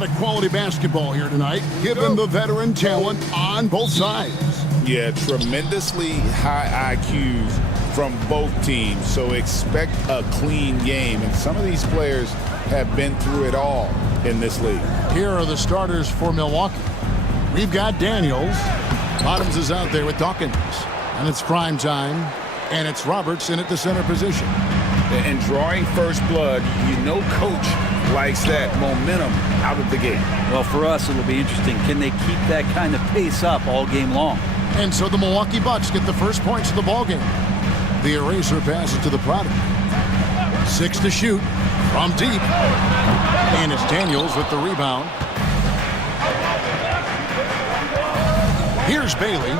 lot of quality basketball here tonight, given the veteran talent on both sides. Yeah, tremendously high IQs from both teams, so expect a clean game. And some of these players have been through it all in this league. Here are the starters for Milwaukee. We've got Daniels. Bottoms is out there with Dawkins. And it's prime time. And it's Robertson at the center position. And drawing first blood, you know coach likes that momentum out of the gate. Well, for us, it'll be interesting. Can they keep that kind of pace up all game long? And so the Milwaukee Bucks get the first points of the ball game. The eraser passes to the product. 6 to shoot from deep. And it's Daniels with the rebound. Here's Bailey.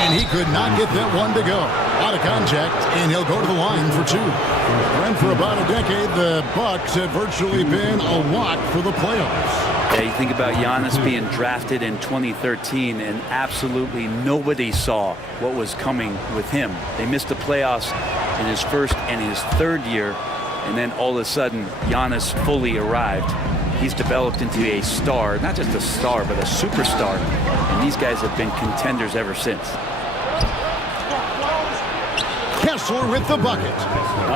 And he could not get that one to go. Out of contact, and he'll go to the line for 2. And for about a decade, the Bucks have virtually been a lock for the playoffs. Yeah, you think about Giannis being drafted in 2013, and absolutely nobody saw what was coming with him. They missed the playoffs in his first and his third year, and then all of a sudden, Giannis fully arrived. He's developed into a star, not just a star, but a superstar, and these guys have been contenders ever since. Kessler with the bucket.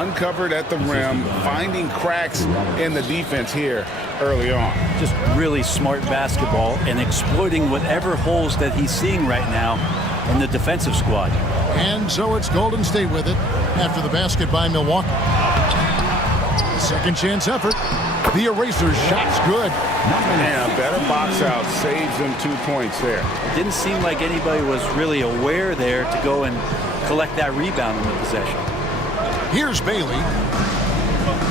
Uncovered at the rim, finding cracks in the defense here early on. Just really smart basketball and exploiting whatever holes that he's seeing right now in the defensive squad. And so it's Golden State with it after the basket by Milwaukee. Second chance effort. The eraser shot's good. And a better box out saves them 2 points there. It didn't seem like anybody was really aware there to go and collect that rebound in the possession. Here's Bailey.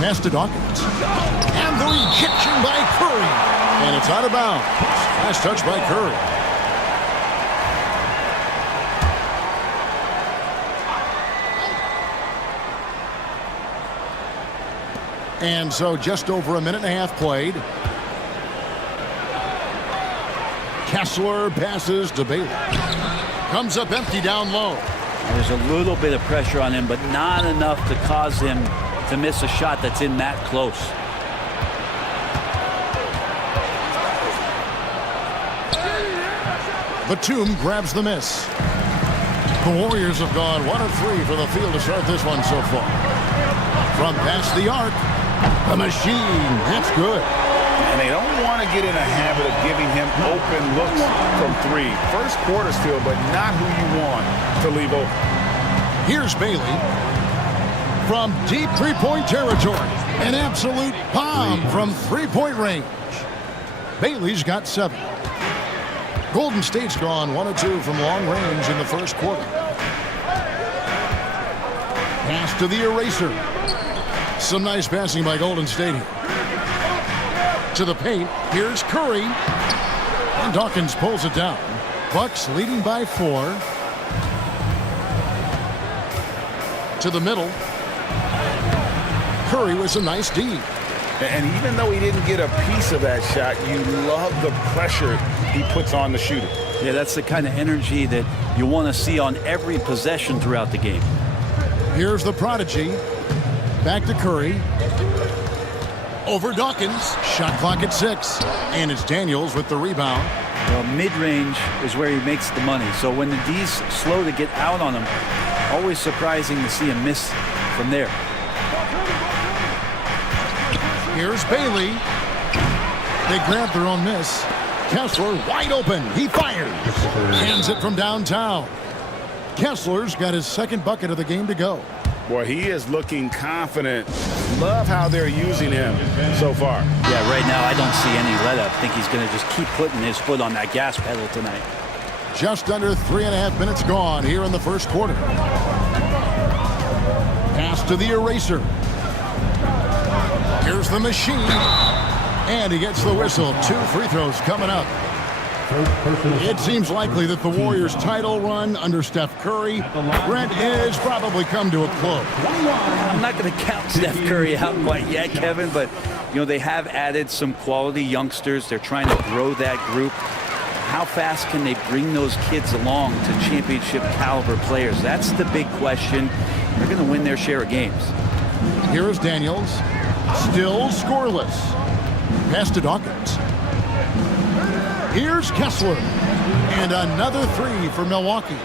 Pass to Dawkins. And the rejection by Curry. And it's out of bounds. Nice touch by Curry. And so just over a minute and a half played. Kessler passes to Bailey. Comes up empty down low. There's a little bit of pressure on him, but not enough to cause him to miss a shot that's in that close. Batum grabs the miss. The Warriors have gone 1 of 3 for the field to start this one so far. From past the arc, the machine. That's good. And they don't want to get in a habit of giving him open looks from 3. First quarter still, but not who you want to leave open. Here's Bailey. From deep three-point territory. An absolute bomb from three-point range. Bailey's got 7. Golden State's gone 1 of 2 from long range in the first quarter. Pass to the eraser. Some nice passing by Golden State here. To the paint, here's Curry. And Dawkins pulls it down. Bucks leading by 4. To the middle. Curry with some nice D. And even though he didn't get a piece of that shot, you love the pressure he puts on the shooter. Yeah, that's the kind of energy that you want to see on every possession throughout the game. Here's the prodigy. Back to Curry. Over Dawkins. Shot clock at 6. And it's Daniels with the rebound. Well, mid-range is where he makes the money. So when the D's slow to get out on him, always surprising to see him miss from there. Here's Bailey. They grab their own miss. Kessler wide open. He fires. Hands it from downtown. Kessler's got his second bucket of the game to go. Boy, he is looking confident. Love how they're using him so far. Yeah, right now I don't see any let-up. I think he's going to just keep putting his foot on that gas pedal tonight. Just under 3.5 minutes gone here in the first quarter. Pass to the eraser. Here's the machine. And he gets the whistle. 2 free throws coming up. It seems likely that the Warriors' title run under Steph Curry, Brent, has probably come to a close. I'm not going to count Steph Curry out quite yet, Kevin, but you know they have added some quality youngsters. They're trying to grow that group. How fast can they bring those kids along to championship caliber players? That's the big question. They're going to win their share of games. Here is Daniels. Still scoreless. Pass to Dawkins. Here's Kessler. And another three for Milwaukee.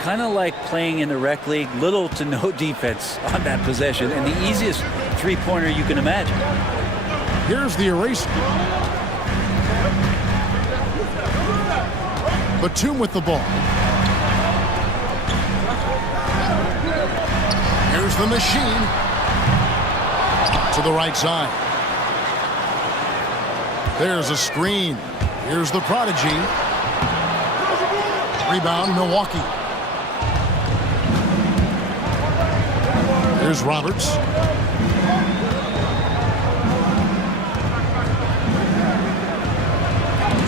Kind of like playing in the rec league, little to no defense on that possession, and the easiest three-pointer you can imagine. Here's the eraser. Batum with the ball. Here's the machine. To the right side. There's a screen. Here's the prodigy. Rebound, Milwaukee. Here's Roberts.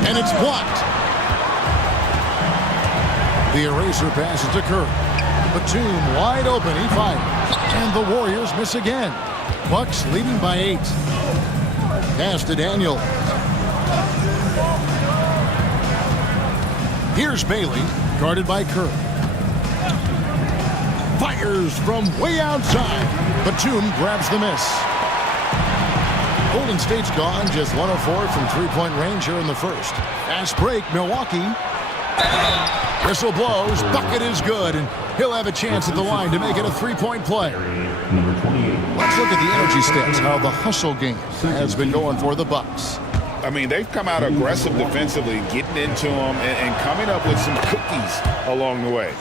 And it's blocked. The eraser passes to Curry. Batum wide open. He fires. And the Warriors miss again. Bucks leading by 8. Pass to Daniel. Here's Bailey, guarded by Curry. Fires from way outside. Batum grabs the miss. Golden State's gone just 104 from three-point range here in the first. Fast break, Milwaukee. Whistle blows, bucket is good, and he'll have a chance at the line to make it a three-point play. Let's look at the energy stats, how the hustle game has been going for the Bucks. I mean, they've come out aggressive defensively, getting into them and coming up with some cookies along the way.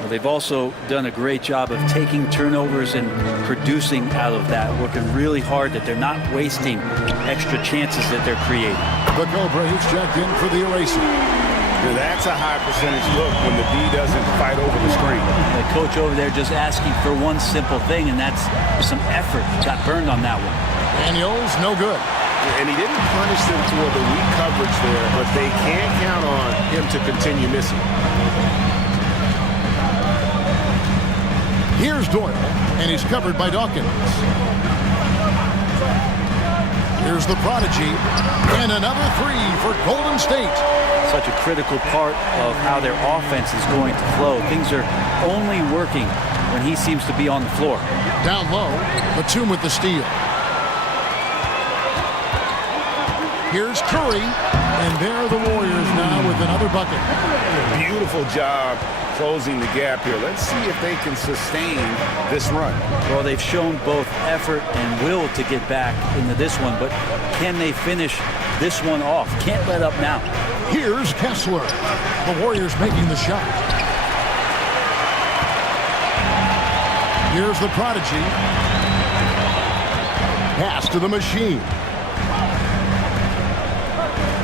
Well, they've also done a great job of taking turnovers and producing out of that, working really hard that they're not wasting extra chances that they're creating. The Cobra is checked in for the eraser. Yeah, that's a high percentage look when the D doesn't fight over the screen. The coach over there just asking for one simple thing, and that's some effort. Got burned on that one. Daniels, no good. And he didn't punish them for the weak coverage there, but they can't count on him to continue missing. Here's Doyle, and he's covered by Dawkins. Here's the prodigy, and another three for Golden State. Such a critical part of how their offense is going to flow. Things are only working when he seems to be on the floor. Down low, Batum with the steal. Here's Curry, and there are the Warriors now with another bucket. Beautiful job closing the gap here. Let's see if they can sustain this run. Well, they've shown both effort and will to get back into this one, but can they finish this one off? Can't let up now. Here's Kessler. The Warriors making the shot. Here's the prodigy. Pass to the machine.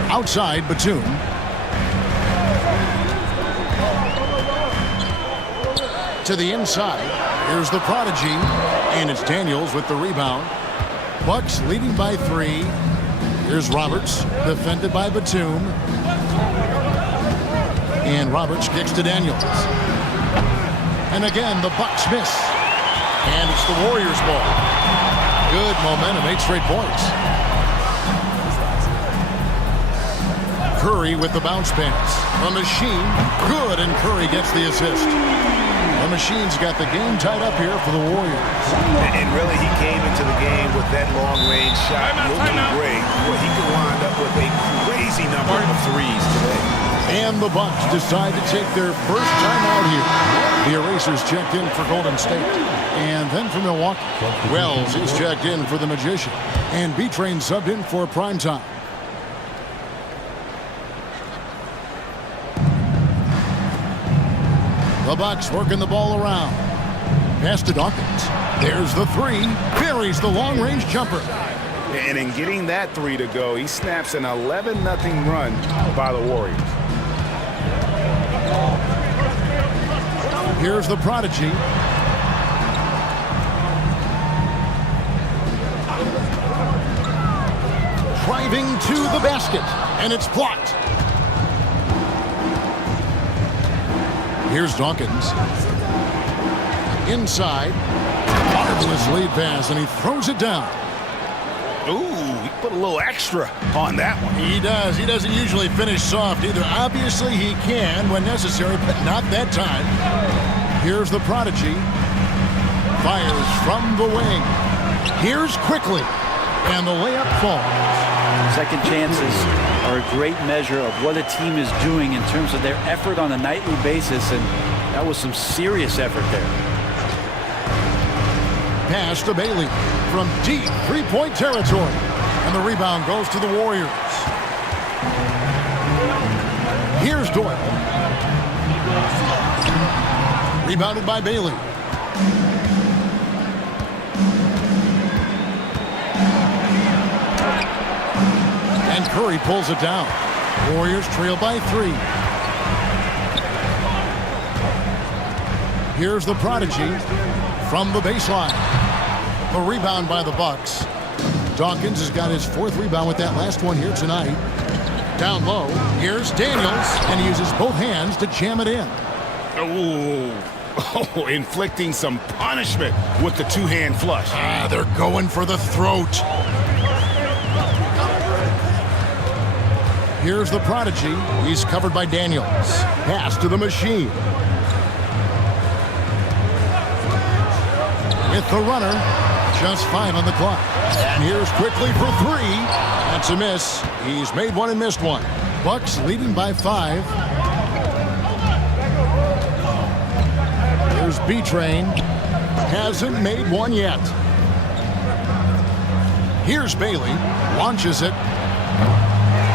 Outside, Batum. To the inside. Here's the prodigy. And it's Daniels with the rebound. Bucks leading by 3. Here's Roberts, defended by Batum. And Roberts kicks to Daniels. And again, the Bucks miss. And it's the Warriors' ball. Good momentum, 8 straight points. Curry with the bounce pass. A machine, good, and Curry gets the assist. The machine's got the game tied up here for the Warriors. And really, he came into the game with that long-range shot looking great. Well, he could wind up with a crazy number of threes today. And the Bucks decide to take their first time out here. The Erasers checked in for Golden State. And then for Milwaukee. Wells is checked in for the Magician. And B-Train subbed in for primetime. The Bucks working the ball around. Pass to Dawkins. There's the three. Buries the long-range jumper. And in getting that three to go, he snaps an 11-0 run by the Warriors. Here's the prodigy. Driving to the basket. And it's blocked. Here's Dawkins. Inside. Marvelous lead pass, and he throws it down. Ooh, he put a little extra on that one. He does. He doesn't usually finish soft either. Obviously, he can when necessary, but not that time. Here's the prodigy. Fires from the wing. Here's Quickly. And the layup falls. Second chances are a great measure of what a team is doing in terms of their effort on a nightly basis, and that was some serious effort there. Pass to Bailey from deep three-point territory. And the rebound goes to the Warriors. Here's Doyle. Rebounded by Bailey. And Curry pulls it down. Warriors trail by 3. Here's the prodigy from the baseline. The rebound by the Bucks. Dawkins has got his 4th rebound with that last one here tonight. Down low, here's Daniels, and he uses both hands to jam it in. Oh, inflicting some punishment with the two-hand flush. They're going for the throat. Here's the prodigy. He's covered by Daniels. Pass to the machine. With the runner, just 5 on the clock. And here's quickly for 3. That's a miss. He's made one and missed one. Bucks leading by 5. Here's B-Train. Hasn't made one yet. Here's Bailey. Launches it.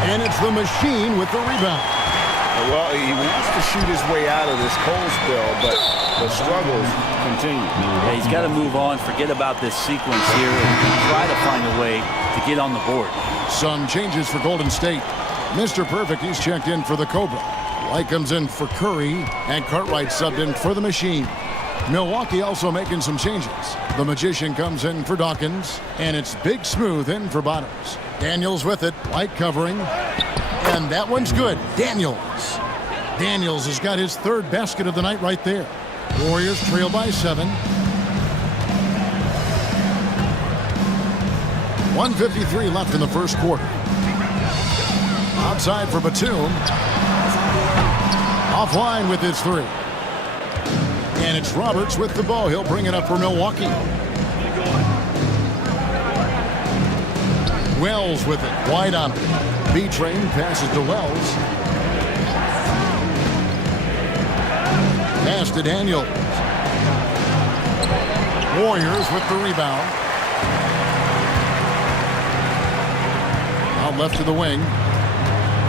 And it's the machine with the rebound. Well, he wants to shoot his way out of this cold spell, but the struggles continue. Yeah, he's got to move on, forget about this sequence here, and try to find a way to get on the board. Some changes for Golden State. Mr. Perfect, he's checked in for the Cobra. White comes in for Curry, and Cartwright subbed in for the Machine. Milwaukee also making some changes. The Magician comes in for Dawkins, and it's Big Smooth in for Bottoms. Daniels with it, White covering, and that one's good. Daniels has got his 3rd basket of the night right there. Warriors trail by 7. 1:53 left in the first quarter. Outside for Batum. Offline with his 3. And it's Roberts with the ball. He'll bring it up for Milwaukee. Wells with it. Wide on it. B-Train passes to Wells. Pass to Daniels. Warriors with the rebound. Out left to the wing.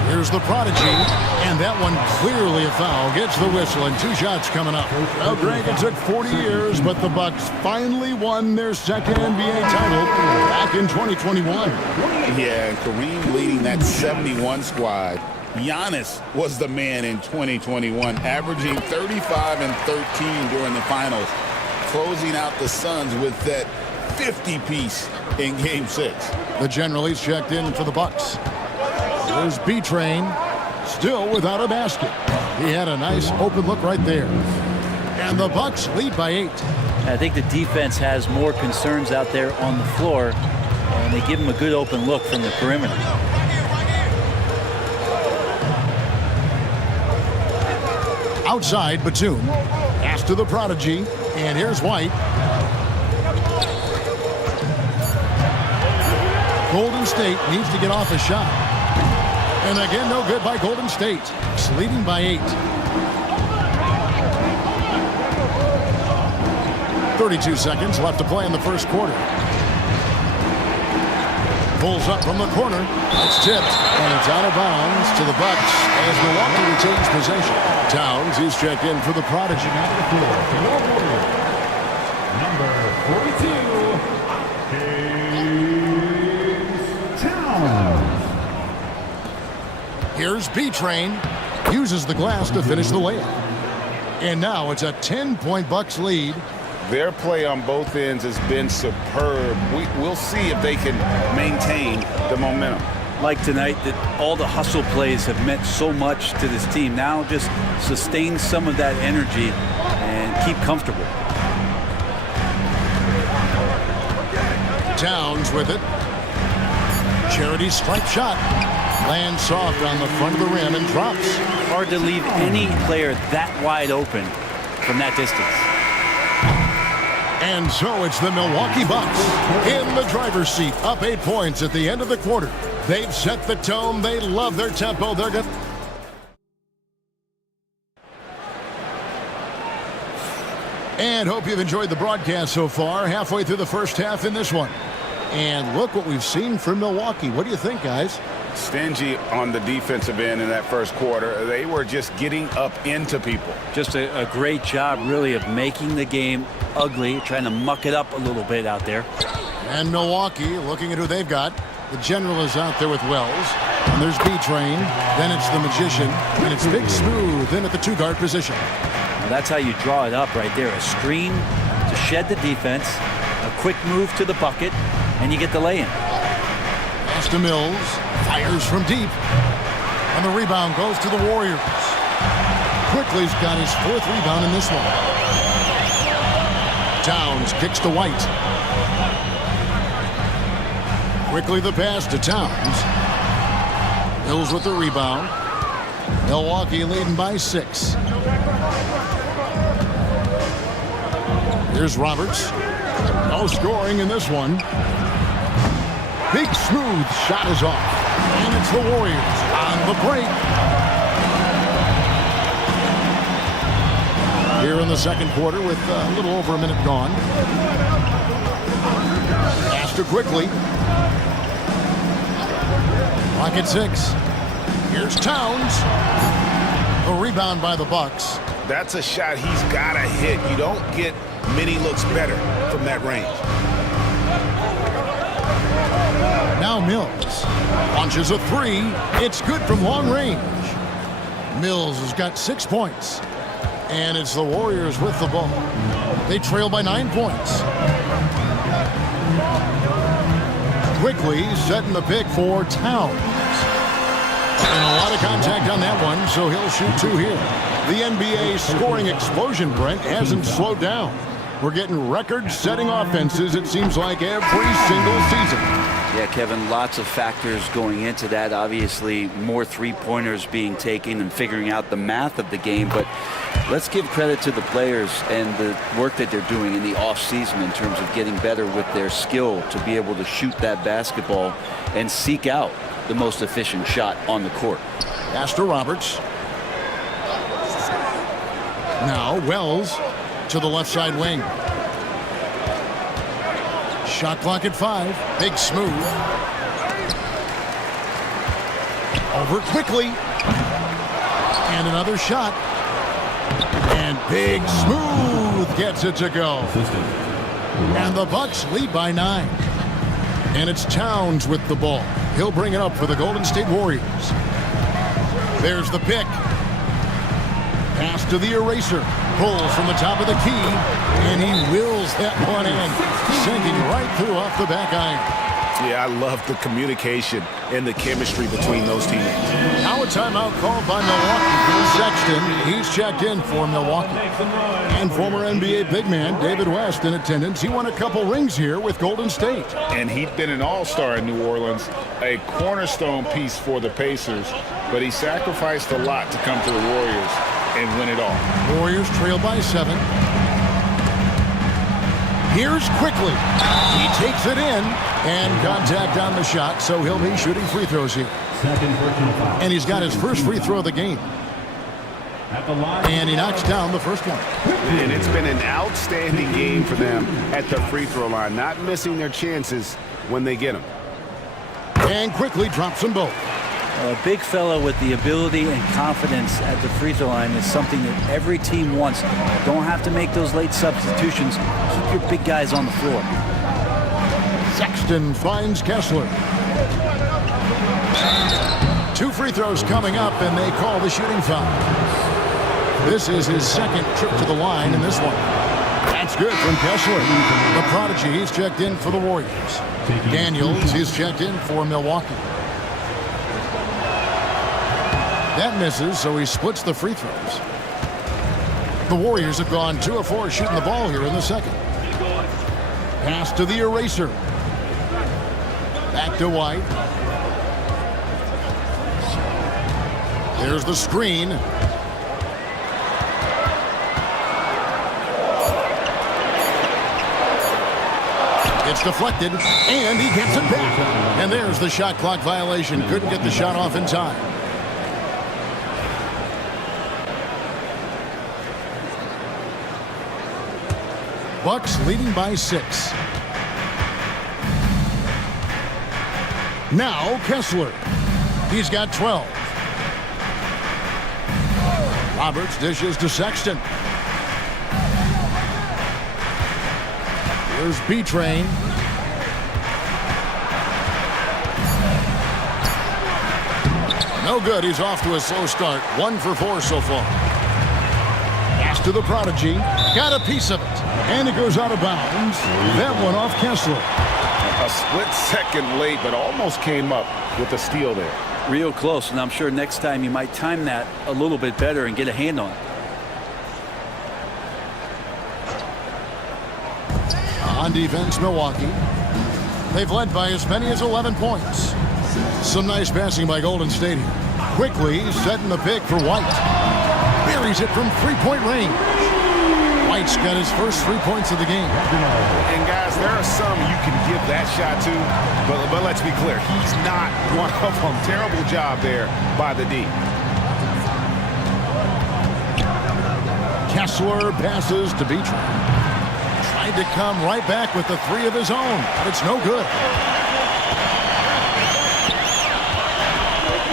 Here's the prodigy, and that one clearly a foul. Gets the whistle, and 2 shots coming up. Well, Greg, it took 40 years, but the Bucks finally won their 2nd NBA title back in 2021. Yeah, and Kareem leading that 71 squad. Giannis was the man in 2021, averaging 35 and 13 during the finals, closing out the Suns with that 50-piece in Game 6. The general is checked in for the Bucks. There's B-Train, still without a basket. He had a nice open look right there. And the Bucks lead by 8. I think the defense has more concerns out there on the floor, and they give him a good open look from the perimeter. Outside, Batum. Pass to the prodigy, and here's White. Golden State needs to get off a shot. And again, no good by Golden State. It's leading by 8. 32 seconds left to play in the first quarter. Pulls up from the corner. It's tipped, and it's out of bounds to the Bucks as Milwaukee retains possession. Towns, he's checked in for the prodigy. Number 42, Towns. Here's B-Train. Uses the glass to finish the layup. And now it's a 10-point Bucks lead. Their play on both ends has been superb. We'll see if they can maintain the momentum. Like tonight, that all the hustle plays have meant so much to this team. Now just sustain some of that energy and keep comfortable. Towns with it. Charity stripe shot. Lands soft on the front of the rim and drops. Hard to leave any player that wide open from that distance. And so it's the Milwaukee Bucks in the driver's seat, up 8 points at the end of the quarter. They've set the tone. They love their tempo. They're good. And hope you've enjoyed the broadcast so far. Halfway through the first half in this one. And look what we've seen from Milwaukee. What do you think, guys? Stingy on the defensive end in that first quarter. They were just getting up into people. Just a great job, really, of making the game ugly, trying to muck it up a little bit out there. And Milwaukee, looking at who they've got. The general is out there with Wells. And there's B-Train. Then it's the Magician. And it's Big Smooth in at the two-guard position. Well, that's how you draw it up right there. A screen to shed the defense, a quick move to the bucket, and you get the lay-in. Pass to Mills. Fires from deep. And the rebound goes to the Warriors. Quickly's got his 4th rebound in this one. Towns kicks to White. Quickly the pass to Towns. Mills with the rebound. Milwaukee leading by 6. Here's Roberts. No scoring in this one. Big Smooth shot is off. And it's the Warriors on the break. Here in the second quarter with a little over a minute gone. Pass to Quickly. Clock at 6. Here's Towns. A rebound by the Bucks. That's a shot he's got to hit. You don't get many looks better from that range. Now Mills launches a 3. It's good from long range. Mills has got 6 points. And it's the Warriors with the ball. They trail by 9 points. Quickly setting the pick for Towns. And a lot of contact on that one, so he'll shoot 2 here. The NBA scoring explosion, Brent, hasn't slowed down. We're getting record-setting offenses, it seems like, every single season. Yeah, Kevin, lots of factors going into that. Obviously, more three-pointers being taken and figuring out the math of the game. But let's give credit to the players and the work that they're doing in the offseason in terms of getting better with their skill to be able to shoot that basketball and seek out the most efficient shot on the court. Pass to Roberts. Now Wells to the left side wing. Shot clock at 5. Big Smooth. Over Quickly. And another shot. And Big Smooth gets it to go. And the Bucks lead by 9. And it's Towns with the ball. He'll bring it up for the Golden State Warriors. There's the pick. Pass to the eraser. Pulls from the top of the key. And he wills that one in. Sinking right through off the back iron. Yeah, I love the communication and the chemistry between those teammates. Now a timeout called by Milwaukee. Here's Sexton. He's checked in for Milwaukee. And former NBA big man David West in attendance. He won a couple rings here with Golden State. And he'd been an all-star in New Orleans, a cornerstone piece for the Pacers, but he sacrificed a lot to come to the Warriors and win it all. Warriors trail by 7. Here's Quickly. He takes it in, and contact on the shot, so he'll be shooting free throws here. And he's got his first free throw of the game. And he knocks down the first one. And it's been an outstanding game for them at the free throw line, not missing their chances when they get them. And Quickly drops them both. A big fella with the ability and confidence at the free throw line is something that every team wants. Don't have to make those late substitutions. Keep your big guys on the floor. Sexton finds Kessler. 2 free throws coming up, and they call the shooting foul. This is his second trip to the line in this one. That's good from Kessler. The prodigy, he's checked in for the Warriors. Daniels is checked in for Milwaukee. That misses, so he splits the free throws. The Warriors have gone 2 of 4 shooting the ball here in the second. Pass to the eraser. Back to White. There's the screen. It's deflected, and he gets it back. And there's the shot clock violation. Couldn't get the shot off in time. Bucks leading by 6. Now Kessler. He's got 12. Roberts dishes to Sexton. Here's B-Train. No good. He's off to a slow start. 1 for 4 so far. Pass to the prodigy. Got a piece of it. And it goes out of bounds. That one off Kessler. A split second late, but almost came up with a steal there. Real close, and I'm sure next time you might time that a little bit better and get a hand on it. On defense, Milwaukee. They've led by as many as 11 points. Some nice passing by Golden State here. Quickly setting the pick for White. Buries it from three-point range. White's got his first 3 points of the game. And guys, there are some you can give that shot to, but let's be clear, he's not one of them. Terrible job there by the D. Kessler passes to Beecher. Tried to come right back with the 3 of his own, but it's no good.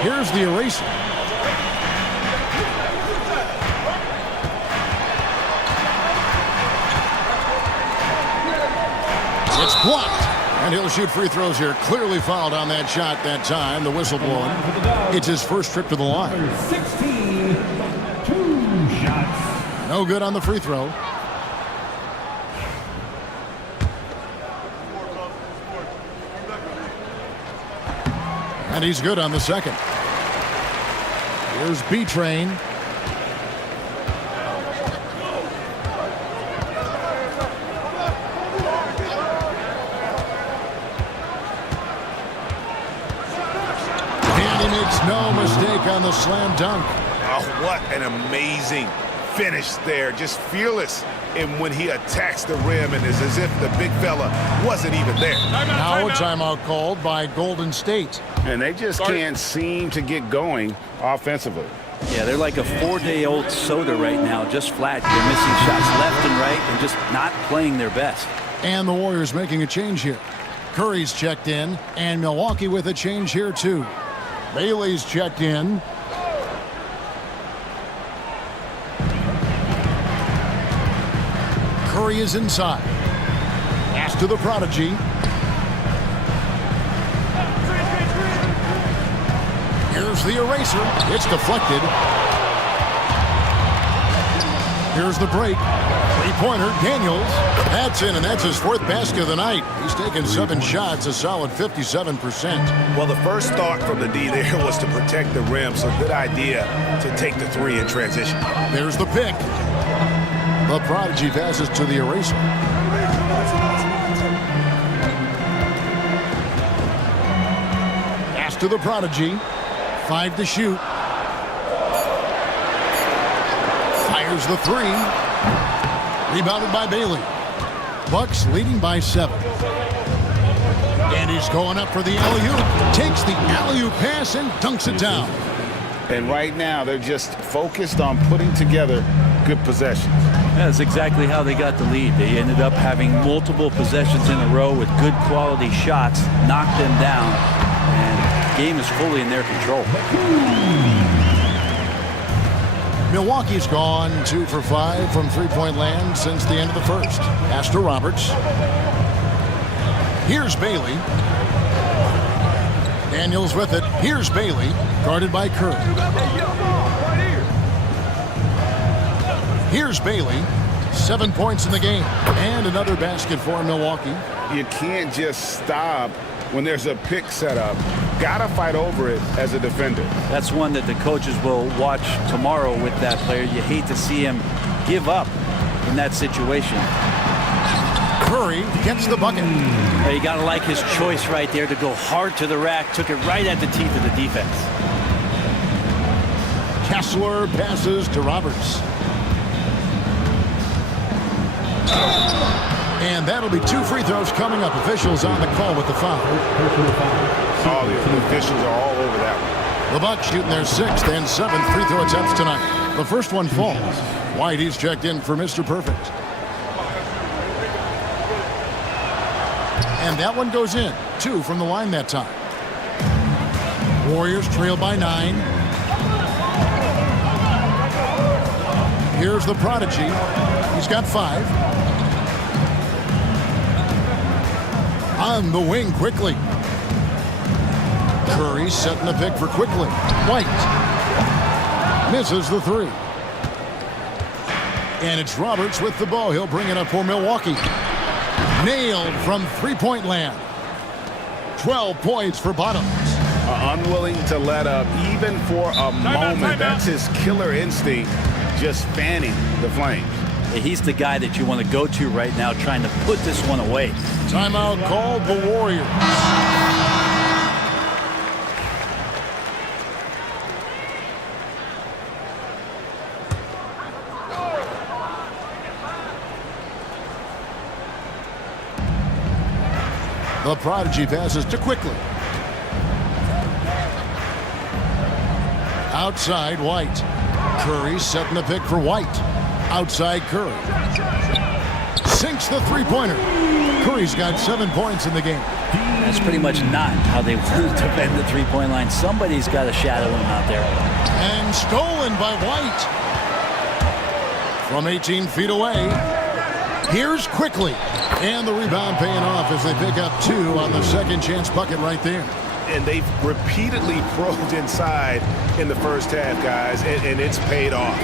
Here's the eraser. It's blocked, and he'll shoot free throws here. Clearly fouled on that shot that time. The whistle blowing. It's his first trip to the line. 16, 2 shots. No good on the free throw. And he's good on the second. Here's B-Train. And he makes no mistake on the slam dunk. Oh, what an amazing finish there. Just fearless. And when he attacks the rim, and it's as if the big fella wasn't even there. Now a timeout called by Golden State. And they just can't seem to get going offensively. Yeah, they're like a 4-day-old soda right now, just flat. They're missing shots left and right and just not playing their best. And the Warriors making a change here. Curry's checked in, and Milwaukee with a change here too. Bailey's checked in. Curry is inside. Pass to the prodigy. Here's the eraser. It's deflected. Here's the break. Three-pointer, Daniels. That's in, and that's his 4th basket of the night. He's taken 7 shots, a solid 57%. Well, the first thought from the D there was to protect the rim, so good idea to take the 3 in transition. There's the pick. The prodigy passes to the eraser. Pass to the prodigy. 5 to shoot. Fires the 3. Rebounded by Bailey. Bucks leading by 7. And he's going up for the alley-oop. Takes the alley-oop pass and dunks it down. And right now, they're just focused on putting together good possessions. That's exactly how they got the lead. They ended up having multiple possessions in a row with good quality shots, knocked them down, and the game is fully in their control. Milwaukee's gone 2 for 5 from three-point land since the end of the first. Pass to Roberts. Here's Bailey. Daniels with it. Here's Bailey, guarded by Curry. Here's Bailey. 7 points in the game. And another basket for Milwaukee. You can't just stop when there's a pick set up. Gotta fight over it as a defender. That's one that the coaches will watch tomorrow with that player. You hate to see him give up in that situation. Curry gets the bucket. Well, you gotta like his choice right there to go hard to the rack. Took it right at the teeth of the defense. Kessler passes to Roberts. And that'll be 2 free throws coming up. Officials on the call with the foul. Oh, the officials are all over that one. The Bucks shooting their 6th and 7th free throw attempts tonight. The first one falls. White, he's checked in for Mr. Perfect. And that one goes in. 2 from the line that time. Warriors trail by 9. Here's the prodigy. He's got 5. On the wing quickly. Curry setting the pick for quickly. White misses the 3. And it's Roberts with the ball. He'll bring it up for Milwaukee. Nailed from three-point land. 12 points for Bottoms. Unwilling to let up even for a moment. That's his killer instinct, just fanning the flames. He's the guy that you want to go to right now, trying to put this one away. Timeout called the Warriors. The prodigy passes to quickly. Outside, White. Curry setting the pick for White. Outside, Curry. Sinks the three-pointer. Curry's got 7 points in the game. That's pretty much not how they want to defend the three-point line. Somebody's got to shadow him out there. And stolen by White. From 18 feet away. Here's quickly. And the rebound paying off as they pick up 2 on the second chance bucket right there. And they've repeatedly probed inside in the first half, guys, and it's paid off.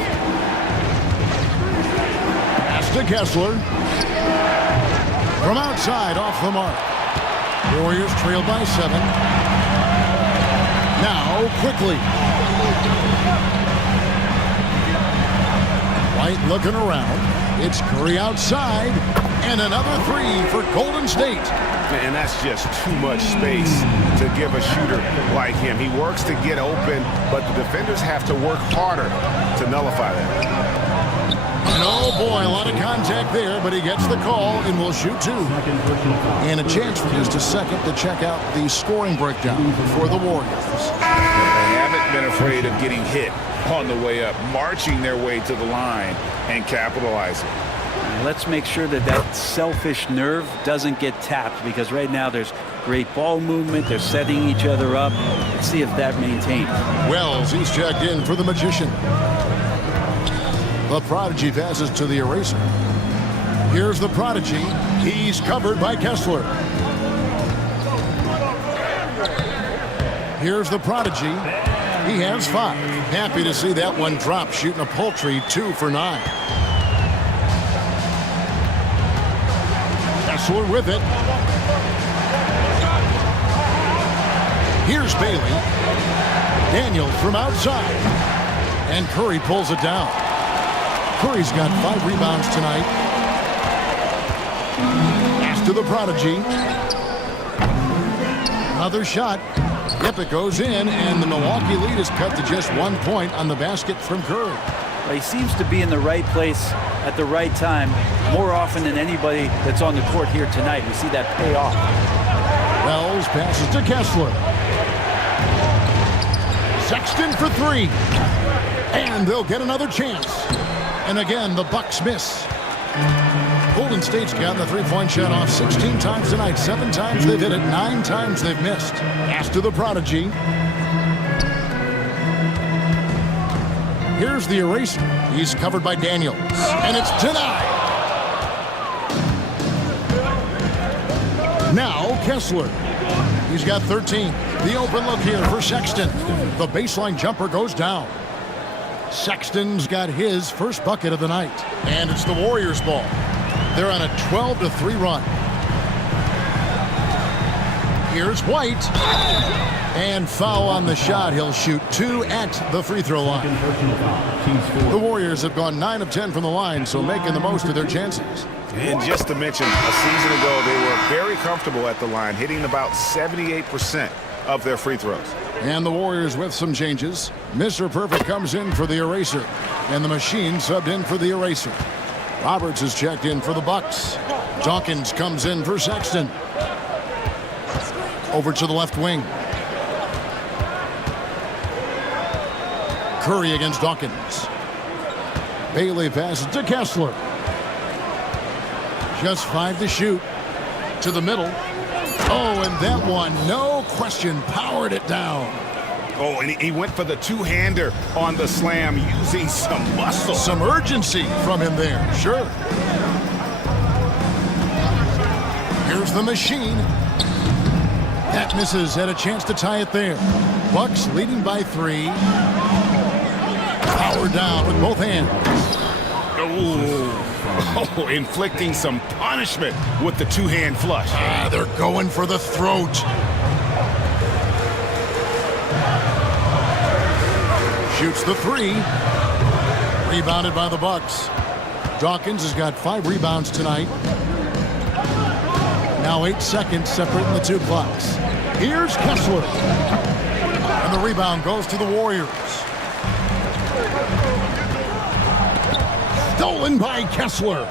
Pass to Kessler. From outside, off the mark. Warriors trail by 7. Now, quickly. White looking around. It's Curry outside. And another 3 for Golden State. And that's just too much space to give a shooter like him. He works to get open, but the defenders have to work harder to nullify that. And oh boy, a lot of contact there, but he gets the call and will shoot 2. And a chance for just a second to check out the scoring breakdown for the Warriors. They haven't been afraid of getting hit on the way up, marching their way to the line and capitalizing. Let's make sure that that selfish nerve doesn't get tapped, because right now there's great ball movement. They're setting each other up. Let's see if that maintains. Wells, he's checked in for the Magician. The prodigy passes to the eraser. Here's the prodigy. He's covered by Kessler. Here's the prodigy. He has 5. Happy to see that one drop, shooting a paltry 2 for 9. Kessler with it. Here's Bailey. Daniel from outside. And Curry pulls it down. Curry's got 5 rebounds tonight. Pass to the prodigy. Another shot. Yep, it goes in, and the Milwaukee lead is cut to just 1 point on the basket from Curry. He seems to be in the right place at the right time more often than anybody that's on the court here tonight. We see that pay off. Wells passes to Kessler. Sexton for 3. And they'll get another chance. And again, the Bucks miss. Golden State's gotten the three-point shot off 16 times tonight. 7 times they've hit it. 9 times they've missed. Pass to the prodigy. Here's the eraser. He's covered by Daniels. And it's denied. Now Kessler. He's got 13. The open look here for Sexton. The baseline jumper goes down. Sexton's got his first bucket of the night. And it's the Warriors' ball. They're on a 12-3 run. Here's White. And foul on the shot. He'll shoot 2 at the free throw line. The Warriors have gone 9 of 10 from the line, so making the most of their chances. And just to mention, a season ago, they were very comfortable at the line, hitting about 78% of their free throws. And the Warriors with some changes. Mr. Perfect comes in for the eraser. And the machine subbed in for the eraser. Roberts is checked in for the Bucks. Dawkins comes in for Sexton. Over to the left wing. Curry against Dawkins. Bailey passes to Kessler. Just 5 to shoot. To the middle. Oh, and that one, no question, powered it down. Oh, and he went for the two-hander on the slam using some muscle. Some urgency from him there, sure. Here's the machine. That misses, had a chance to tie it there. Bucks leading by 3. Power down with both hands. Oh, inflicting some punishment with the two-hand flush. They're going for the throat. Shoots the 3. Rebounded by the Bucks. Dawkins has got 5 rebounds tonight. Now 8 seconds separating the 2 clocks. Here's Kessler. And the rebound goes to the Warriors. Stolen by Kessler.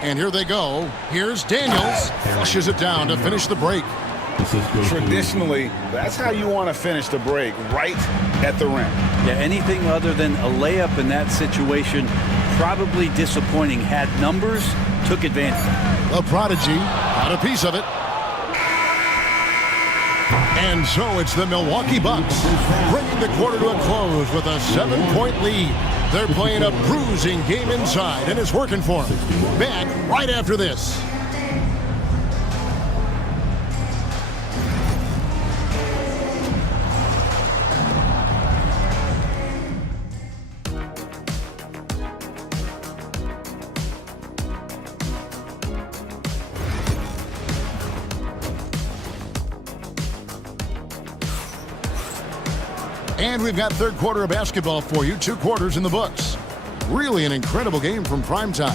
And here they go. Here's Daniels. Flushes it down to finish the break. Traditionally, that's how you want to finish the break, right at the rim. Yeah, anything other than a layup in that situation, probably disappointing. Had numbers, took advantage. The prodigy had a piece of it. And so it's the Milwaukee Bucks bringing the quarter to a close with a 7-point lead. They're playing a bruising game inside, and it's working for them. Back right after this. And we've got third quarter of basketball for you. 2 quarters in the books. Really an incredible game from primetime.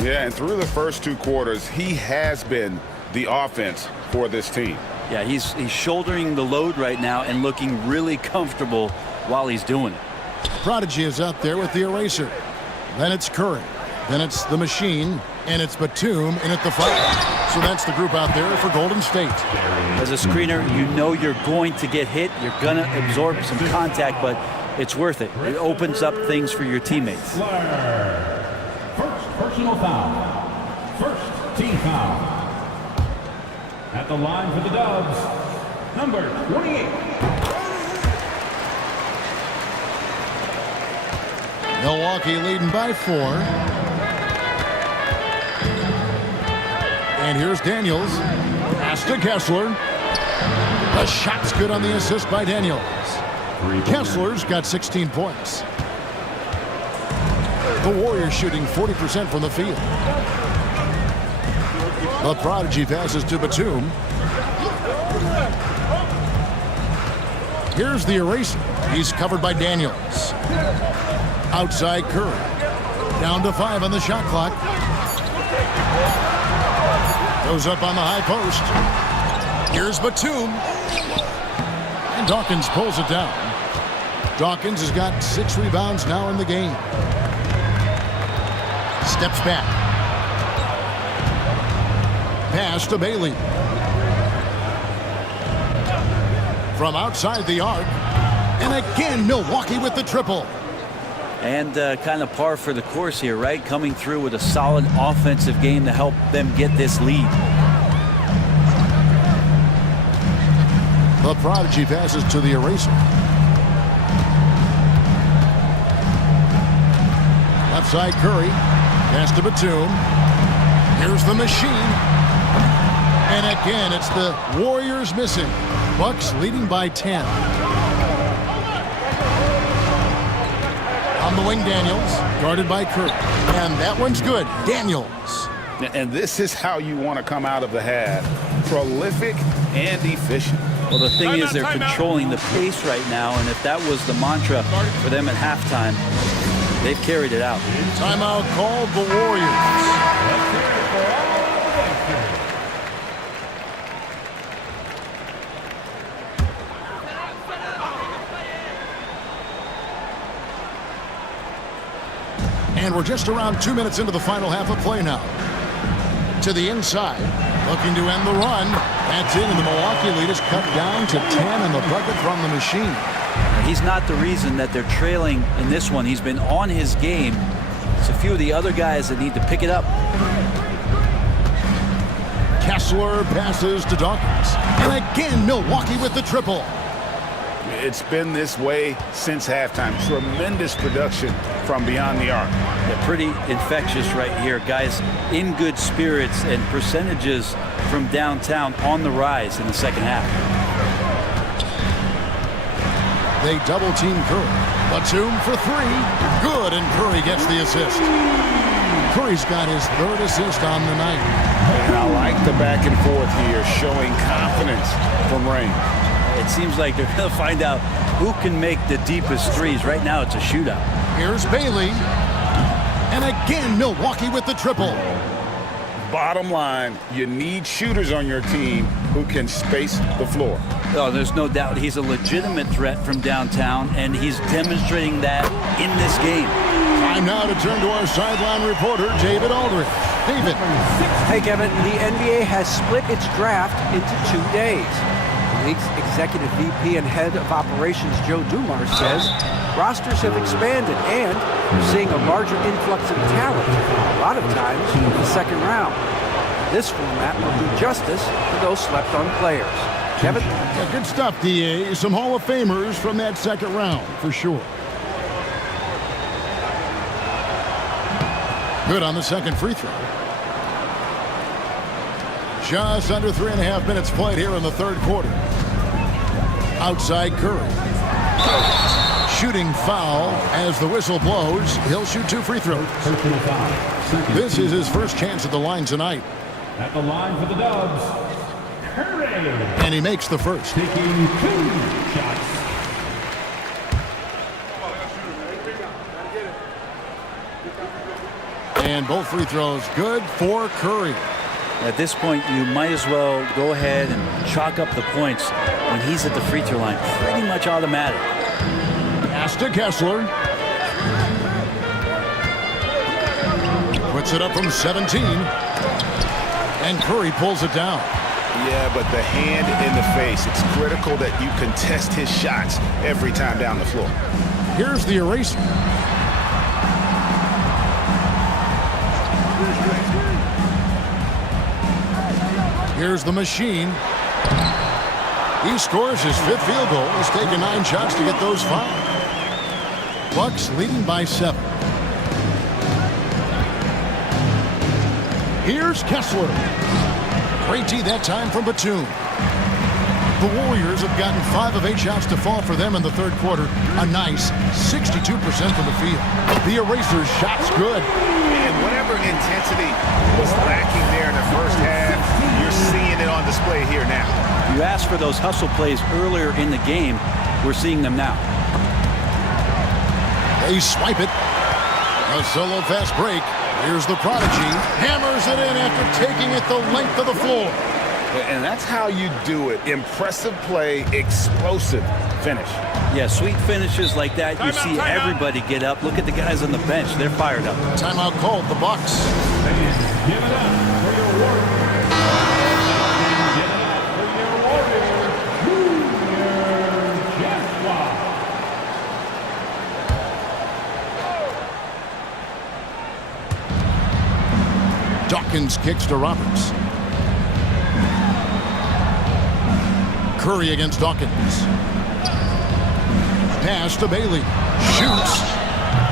Yeah, and through the first 2 quarters, he has been the offense for this team. Yeah, he's shouldering the load right now and looking really comfortable while he's doing it. Prodigy is out there with the eraser. Then it's Curry. Then it's the machine. And it's Batum in at the 5. So that's the group out there for Golden State. As a screener, you know you're going to get hit. You're going to absorb some contact, but it's worth it. It opens up things for your teammates. First personal foul. First team foul. At the line for the Dubs, number 28. Milwaukee leading by 4. And here's Daniels. Pass to Kessler. The shot's good on the assist by Daniels. Kessler's got 16 points. The Warriors shooting 40% from the field. The prodigy passes to Batum. Here's the eraser. He's covered by Daniels. Outside Curry. Down to 5 on the shot clock. Goes up on the high post. Here's Batum. And Dawkins pulls it down. Dawkins has got 6 rebounds now in the game. Steps back. Pass to Bailey. From outside the arc. And again, Milwaukee with the triple. And kind of par for the course here, right? Coming through with a solid offensive game to help them get this lead. The prodigy passes to the eraser. Left side Curry. Pass to Batum. Here's the machine. And again, it's the Warriors missing. Bucks leading by 10. On the wing, Daniels, guarded by Curry. And that one's good. Daniels. And this is how you want to come out of the half. Prolific and efficient. Well, the thing is they're controlling the pace right now, and if that was the mantra for them at halftime, they've carried it out. Timeout called the Warriors. And we're just around 2 minutes into the final half of play now. To the inside, looking to end the run. That's in, and the Milwaukee lead is cut down to 10, and the bucket from the machine. He's not the reason that they're trailing in this one. He's been on his game. It's a few of the other guys that need to pick it up. Kessler passes to Dawkins. And again, Milwaukee with the triple. It's been this way since halftime. Tremendous production from beyond the arc. They're pretty infectious right here. Guys in good spirits, and percentages from downtown on the rise in the second half. They double team Curry. Batum for three. Good, and Curry gets the assist. Curry's got his third assist on the night. And I like the back and forth here, showing confidence from Rain. It seems like they're going to find out who can make the deepest threes. Right now, it's a shootout. Here's Bailey. And again, Milwaukee with the triple. Bottom line, you need shooters on your team who can space the floor. Oh, there's no doubt he's a legitimate threat from downtown, and he's demonstrating that in this game. Time now to turn to our sideline reporter, David Aldridge. David. Hey, Kevin. The NBA has split its draft into 2 days. The league's executive VP and head of operations, Joe Dumars, says rosters have expanded and we're seeing a larger influx of talent, a lot of times in the second round. This format will do justice to those slept-on players. Kevin? Yeah, good stuff, DA. Some Hall of Famers from that second round, for sure. Good on the second free throw. Just under 3.5 minutes played here in the third quarter. Outside Curry. Shooting foul as the whistle blows. He'll shoot 2 free throws. This is his first chance at the line tonight. At the line for the Dubs, Curry. And he makes the first. Taking 2 shots. And both free throws good for Curry. At this point, you might as well go ahead and chalk up the points when he's at the free throw line. Pretty much automatic. Pass to Kessler. Puts it up from 17. And Curry pulls it down. Yeah, but the hand in the face. It's critical that you contest his shots every time down the floor. Here's the eraser. Here's the machine. He scores his 5th field goal. He's taken 9 shots to get those 5. Bucks leading by 7. Here's Kessler. Great D that time from Batum. The Warriors have gotten 5 of 8 shots to fall for them in the third quarter. A nice 62% from the field. The eraser's shot's good. And whatever intensity was lacking there in the first half, you're seeing it on display here now. You asked for those hustle plays earlier in the game. We're seeing them now. They swipe it. A solo fast break. Here's the prodigy. Hammers it in after taking it the length of the floor. And that's how you do it. Impressive play, explosive finish. Yeah, sweet finishes like that. You see everybody get up. Look at the guys on the bench. They're fired up. Timeout called, the Bucks. Give it up for your Warriors. Give it up for your Warriors. Junior Joshua. Dawkins kicks to Roberts. Curry against Dawkins. Pass to Bailey. Shoots.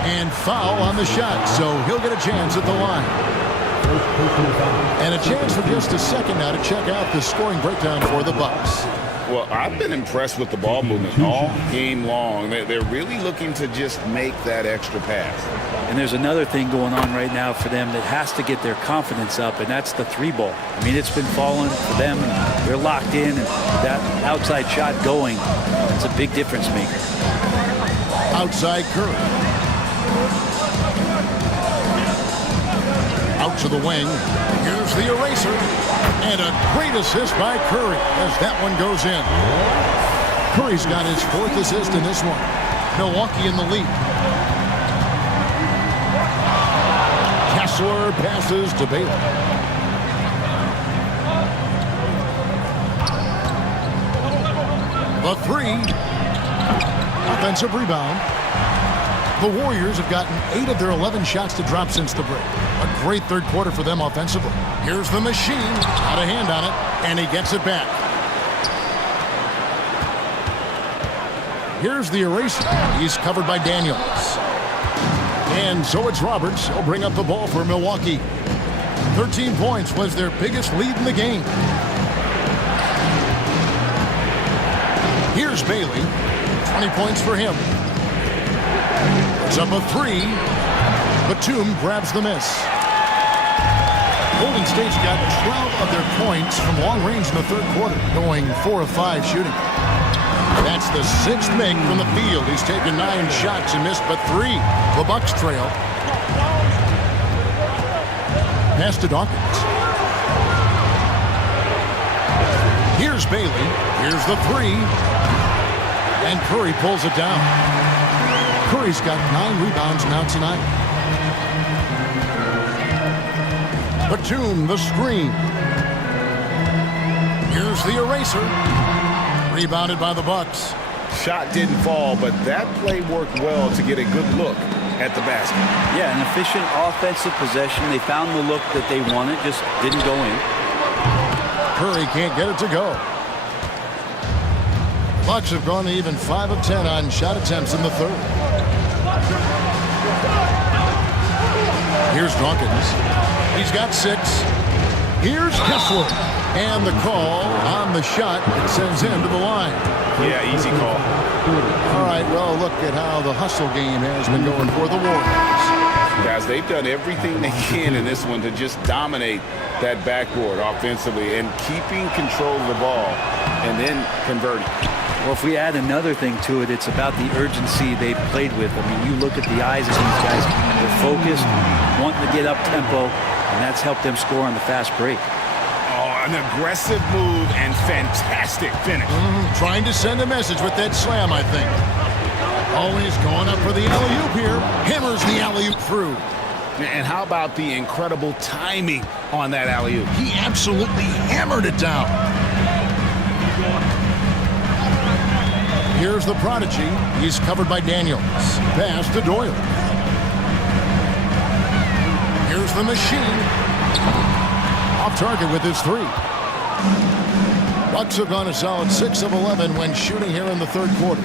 And foul on the shot, so he'll get a chance at the line. And a chance for just a second now to check out the scoring breakdown for the Bucks. Well, I've been impressed with the ball movement all game long. They're really looking to just make that extra pass. And there's another thing going on right now for them that has to get their confidence up, and that's the 3-ball. I mean, it's been falling for them, and they're locked in, and that outside shot going, it's a big difference maker. Outside Curry. Out to the wing. Here's the eraser. And a great assist by Curry as that one goes in. Curry's got his 4th assist in this one. Milwaukee in the lead. Kessler passes to Bailey. The three. Offensive rebound. The Warriors have gotten 8 of their 11 shots to drop since the break. A great third quarter for them offensively. Here's the machine. Got a hand on it, and he gets it back. Here's the eraser. He's covered by Daniels. And so it's Roberts. He'll bring up the ball for Milwaukee. 13 points was their biggest lead in the game. Here's Bailey. 20 points for him. It's up a three. Batum grabs the miss. Golden State's got 12 of their points from long range in the third quarter, going 4 of 5 shooting. That's the 6th make from the field. He's taken 9 shots and missed but 3. The Bucks trail. Pass to Dawkins. Here's Bailey. Here's the three. And Curry pulls it down. Curry's got 9 rebounds now tonight. Batum, the screen. Here's the eraser. Rebounded by the Bucks. Shot didn't fall, but that play worked well to get a good look at the basket. Yeah, an efficient offensive possession. They found the look that they wanted, just didn't go in. Curry can't get it to go. Bucks have gone to even 5 of 10 on shot attempts in the third. Here's Dawkins. He's got 6. Here's Kessler. And the call on the shot that sends him to the line. Yeah, easy call. All right, well, look at how the hustle game has been going for the Warriors. Guys, they've done everything they can in this one to just dominate that backboard offensively and keeping control of the ball and then converting. Well, if we add another thing to it, it's about the urgency they played with. I mean, you look at the eyes of these guys. They're focused, wanting to get up tempo, and that's helped them score on the fast break. An aggressive move and fantastic finish. Trying to send a message with that slam, I think. Always going up for the alley-oop here. Hammers the alley-oop through. And how about the incredible timing on that alley-oop? He absolutely hammered it down. Here's the prodigy. He's covered by Daniels. Pass to Doyle. Here's the machine. Off target with his 3. Bucks have gone a solid 6 of 11 when shooting here in the third quarter.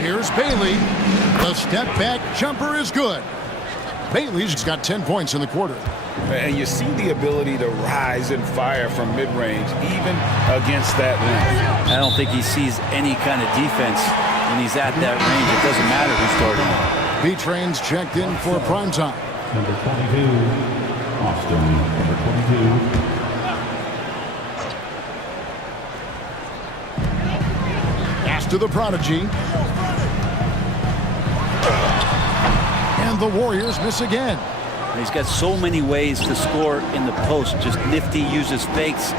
Here's Bailey. The step back jumper is good. Bailey's got 10 points in the quarter. And you see the ability to rise and fire from mid-range, even against that length. I don't think he sees any kind of defense when he's at that range. It doesn't matter who's starting him. B-Train's checked in for prime time. Number 22, Austin. Number 22. Pass to the prodigy. And the Warriors miss again. He's got so many ways to score in the post. Just nifty, uses fakes. You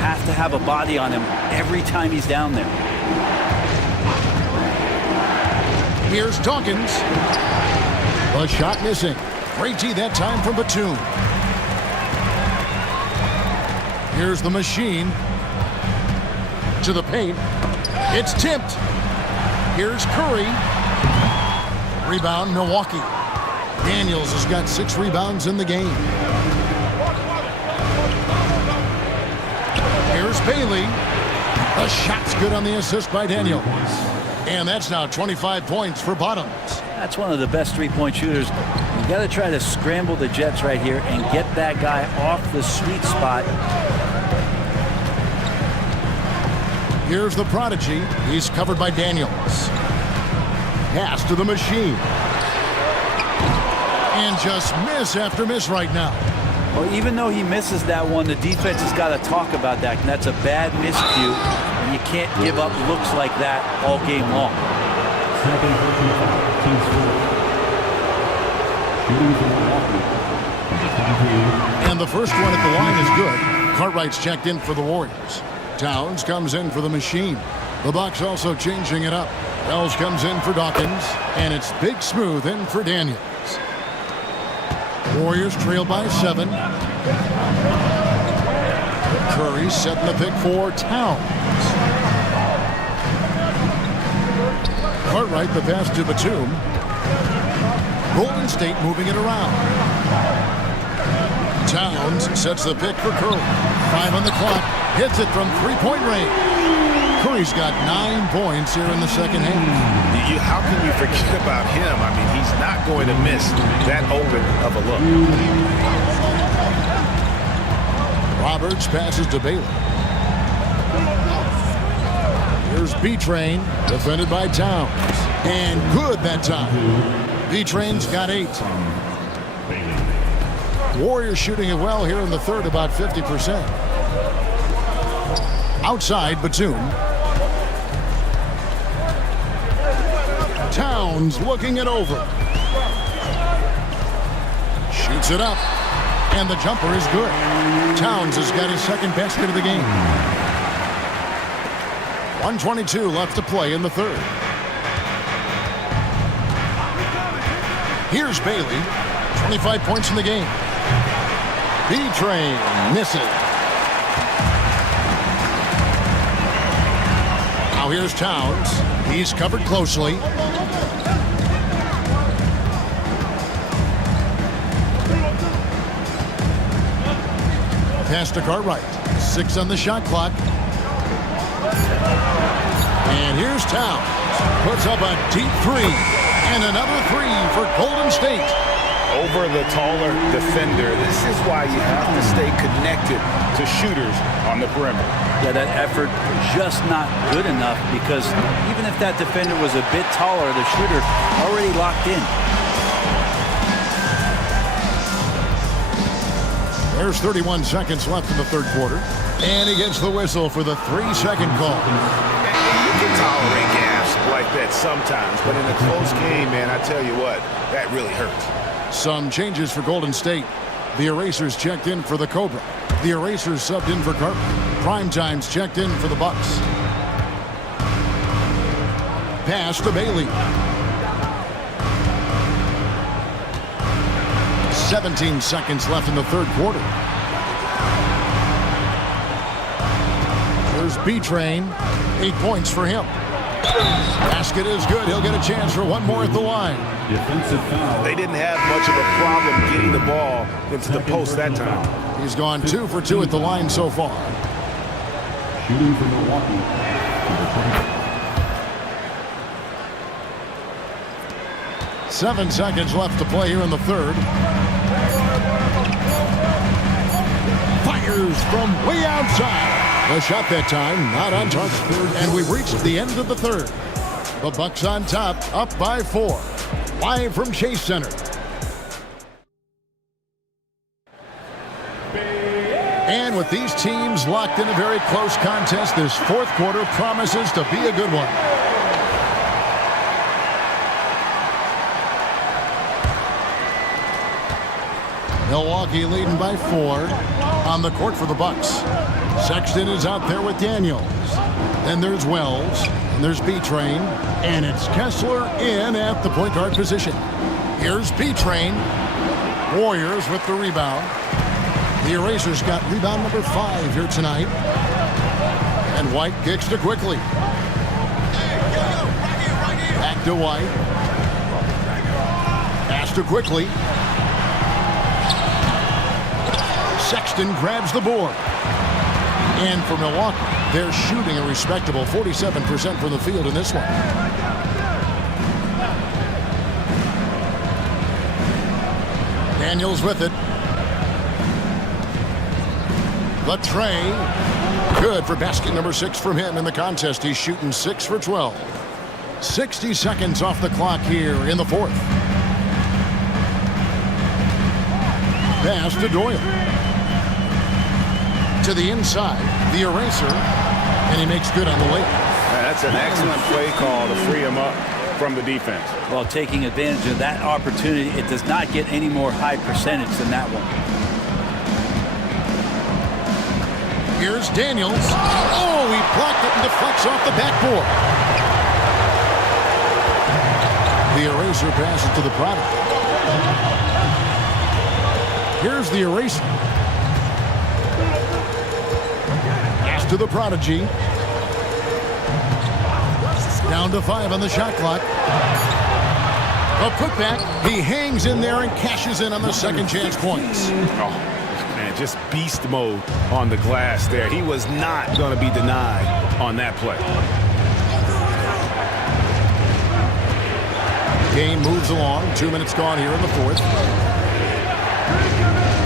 have to have a body on him every time he's down there. Here's Dawkins. A shot missing. Great D that time from Batum. Here's the machine. To the paint. It's tipped. Here's Curry. Rebound, Milwaukee. Daniels has got 6 rebounds in the game. Here's Bailey. The shot's good on the assist by Daniels. And that's now 25 points for Bottoms. That's one of the best three-point shooters. You got to try to scramble the Jets right here and get that guy off the sweet spot. Here's the prodigy. He's covered by Daniels. Pass to the machine. And just miss after miss right now. Well, even though he misses that one, the defense has got to talk about that. And that's a bad miscue. And you can't give up looks like that all game long. Second person foul, team score. Shooting for Milwaukee. Number 22. And the first one at the line is good. Cartwright's checked in for the Warriors. Towns comes in for the machine. The Bucks also changing it up. Wells comes in for Dawkins. And it's Big Smooth in for Daniels. Warriors trail by 7. Curry setting the pick for Towns. Cartwright the pass to Batum. Golden State moving it around. Towns sets the pick for Curry. 5 on the clock. Hits it from three-point range. Curry's got 9 points here in the second half. How can you forget about him? I mean, he's not going to miss that open of a look. Roberts passes to Bailey. Here's B-Train, defended by Towns. And good that time. B-Train's got 8. Warriors shooting it well here in the third, about 50%. Outside, Batum. Towns looking it over. Shoots it up. And the jumper is good. Towns has got his second basket of the game. 1:22 left to play in the third. Here's Bailey. 25 points in the game. B-Train misses. Now here's Towns. He's covered closely. Pass to Cartwright. 6 on the shot clock. And here's Towns. Puts up a deep 3. And another 3 for Golden State. Over the taller defender. This is why you have to stay connected to shooters on the perimeter. Yeah, that effort just not good enough, because even if that defender was a bit taller, the shooter already locked in. There's 31 seconds left in the third quarter. And he gets the whistle for the 3-second call. You can tolerate gaps like that sometimes, but in a close game, man, I tell you what, that really hurts. Some changes for Golden State. The Erasers checked in for the Cobra. The Erasers subbed in for Cartwright. Prime Time's checked in for the Bucks. Pass to Bailey. 17 seconds left in the third quarter. There's B-Train. 8 points for him. Basket is good. He'll get a chance for one more at the line. Defensive foul. They didn't have much of a problem getting the ball into the post that time. He's gone 2 for 2 at the line so far. Shooting for Milwaukee. Number 20. 7 seconds left to play here in the third. Fires from way outside. The shot that time, not on target. And we've reached the end of the third. The Bucks on top, up by 4. Live from Chase Center. And with these teams locked in a very close contest, this fourth quarter promises to be a good one. Milwaukee leading by 4 on the court for the Bucks. Sexton is out there with Daniels. Then there's Wells, and there's B-Train, and it's Kessler in at the point guard position. Here's B-Train. Warriors with the rebound. The Erasers got rebound number 5 here tonight. And White kicks to Quickly. Back to White. Pass to Quickly. Sexton grabs the board. And for Milwaukee, they're shooting a respectable 47% from the field in this one. Daniels with it. The tray. Good for basket number 6 from him in the contest. He's shooting 6 for 12. 60 seconds off the clock here in the fourth. Pass to Doyle. To the inside, the Eraser, and he makes good on the layup. That's an excellent play call to free him up from the defense. Well, taking advantage of that opportunity, it does not get any more high percentage than that one. Here's Daniels. Oh, he blocked it and deflects off the backboard. The Eraser passes to the product. Here's the Eraser. Pass to the prodigy. Down to 5 on the shot clock. A putback. He hangs in there and cashes in on the second chance points. Oh, man, just beast mode on the glass there. He was not going to be denied on that play. Game moves along. 2 minutes gone here in the fourth.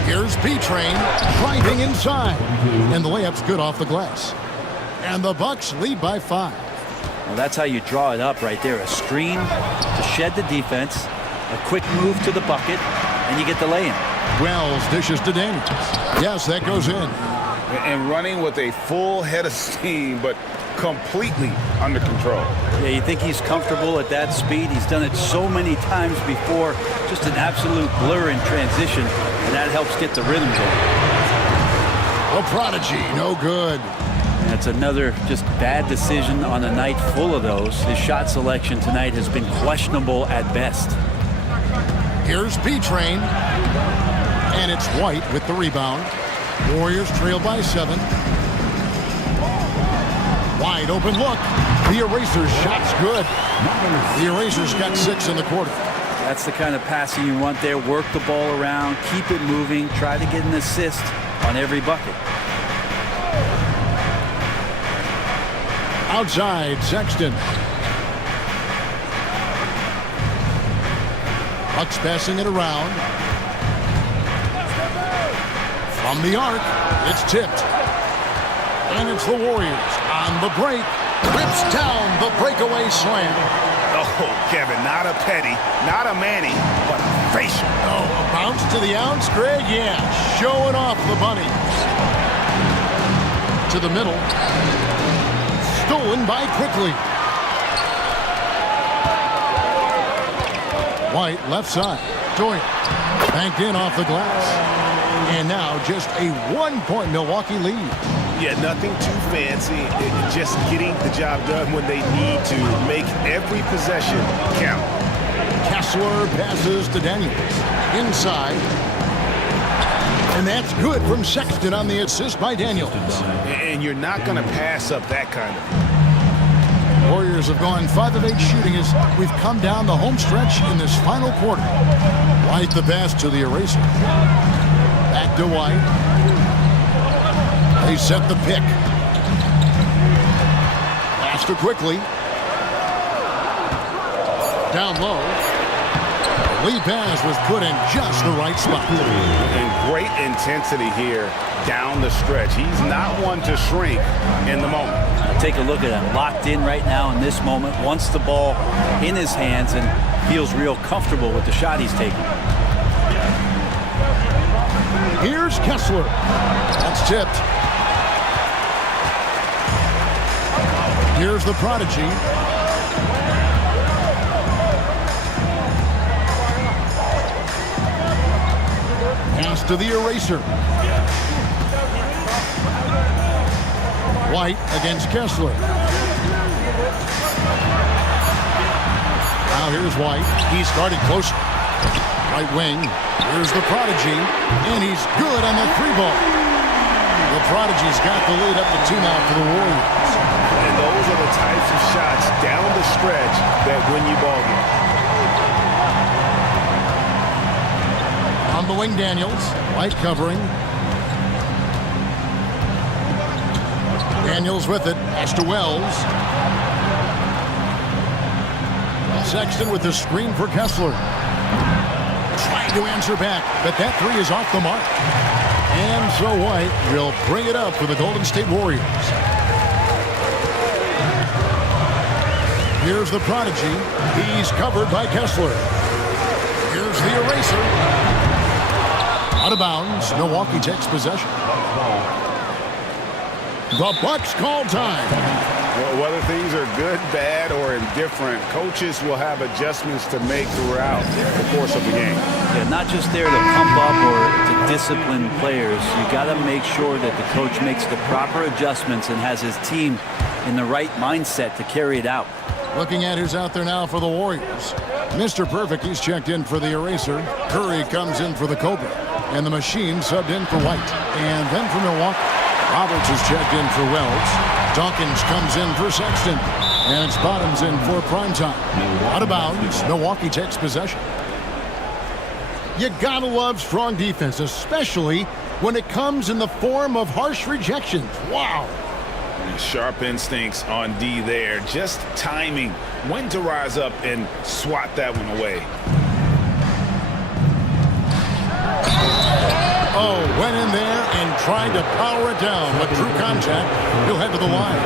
Here's B-Train driving inside. And the layup's good off the glass. And the Bucks lead by 5. Well, that's how you draw it up right there. A screen to shed the defense, a quick move to the bucket, and you get the lay-in. Wells dishes to Daniels. Yes, that goes in. And running with a full head of steam, but completely under control. Yeah, you think he's comfortable at that speed. He's done it so many times before. Just an absolute blur in transition, and that helps get the rhythm going. A prodigy, no good. That's another just bad decision on a night full of those. His shot selection tonight has been questionable at best. Here's B-Train. And it's White with the rebound. Warriors trail by 7. Wide open look. The Erasers shot's good. The Erasers got 6 in the quarter. That's the kind of passing you want there. Work the ball around, keep it moving, try to get an assist on every bucket. Outside, Sexton. Bucks passing it around. From the arc, it's tipped. And it's the Warriors on the break. Rips down the breakaway slam. Oh, Kevin, not a petty, not a Manny, but a facial. Oh, a bounce to the ounce, Greg? Yeah, showing off the bunny. To the middle. Stolen by Quickly. White, left side. Doyle. Banked in off the glass. And now just a 1-point Milwaukee lead. Yeah, nothing too fancy. Just getting the job done when they need to. Make every possession count. Kessler passes to Daniels. Inside. And that's good from Sexton on the assist by Daniels. And you're not going to pass up that kind of. Warriors have gone 5 of 8 shooting as we've come down the home stretch in this final quarter. White the pass to the Eraser. Back to White. They set the pick. Pass to Quickly. Down low. The lead pass was put in just the right spot. And great intensity here down the stretch. He's not one to shrink in the moment. Take a look at him. Locked in right now in this moment. Wants the ball in his hands and feels real comfortable with the shot he's taking. Here's Kessler. That's tipped. Here's the prodigy. Pass to the Eraser. White against Kessler. Now here's White. He's starting close. Right wing. Here's the prodigy. And he's good on the 3-ball. The prodigy's got the lead up to 2 now for the Warriors. And those are the types of shots down the stretch that win you ball games. On the wing, Daniels. White covering. Daniels with it. Pass to Wells. Sexton with the screen for Kessler. Trying to answer back, but that 3 is off the mark. And so White will bring it up for the Golden State Warriors. Here's the prodigy. He's covered by Kessler. Here's the Eraser. Out of bounds. Milwaukee takes possession. The Bucks call time. Well, whether things are good, bad, or indifferent, coaches will have adjustments to make throughout the course of the game. Yeah, not just there to pump up or to discipline players. You got to make sure that the coach makes the proper adjustments and has his team in the right mindset to carry it out. Looking at who's out there now for the Warriors. Mr. Perfect, he's checked in for the Eraser. Curry comes in for the Cobra. And the Machine subbed in for White. And then for Milwaukee. Roberts is checked in for Wells. Dawkins comes in for Sexton. And it's Bottoms in for primetime. Out of bounds. Milwaukee takes possession. You gotta love strong defense, especially when it comes in the form of harsh rejections. Wow. Sharp instincts on D there. Just timing when to rise up and swat that one away. Oh, went in there and tried to power it down. With true contact, he'll head to the line.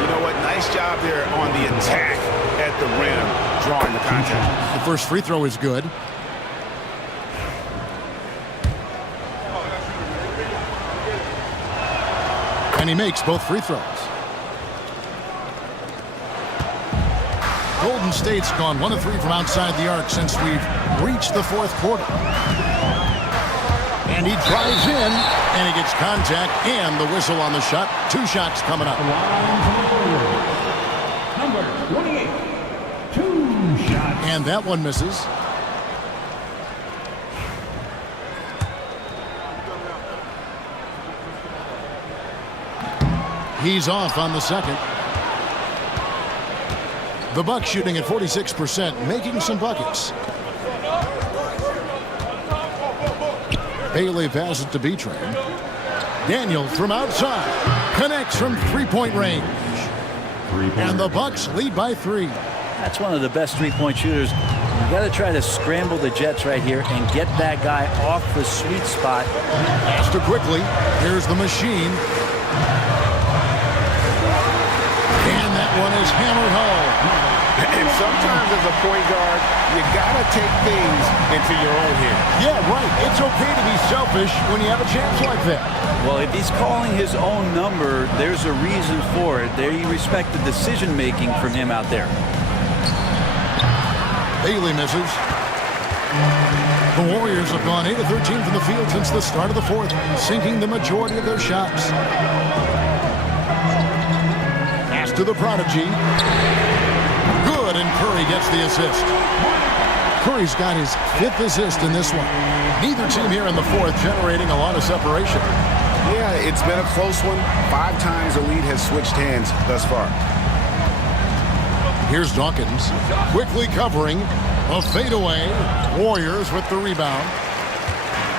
You know what? Nice job there on the attack at the rim, drawing the contact. The first free throw is good. And he makes both free throws. Golden State's gone 1 of 3 from outside the arc since we've reached the fourth quarter. And he drives in, and he gets contact and the whistle on the shot. 2 shots coming up. Number 28, 2 shots. And that one misses. He's off on the second. The Bucks shooting at 46%, making some buckets. Bailey passes to B-Train. Daniels from outside. Connects from three-point range. And the Bucks lead by 3. That's one of the best three-point shooters. You got to try to scramble the Jets right here and get that guy off the sweet spot. Pass to quickly. Here's the machine. And that one is hammered home. And sometimes as a point guard, you got to take things into your own hands. Yeah, right. It's okay to be selfish when you have a chance like that. Well, if he's calling his own number, there's a reason for it. They respect the decision-making from him out there. Bailey misses. The Warriors have gone 8 of 13 from the field since the start of the fourth, sinking the majority of their shots. Pass to the prodigy. Good, and Curry gets the assist. Curry's got his 5th assist in this one. Neither team here in the fourth generating a lot of separation. Yeah, it's been a close one. 5 times the lead has switched hands thus far. Here's Dawkins, quickly covering a fadeaway. Warriors with the rebound.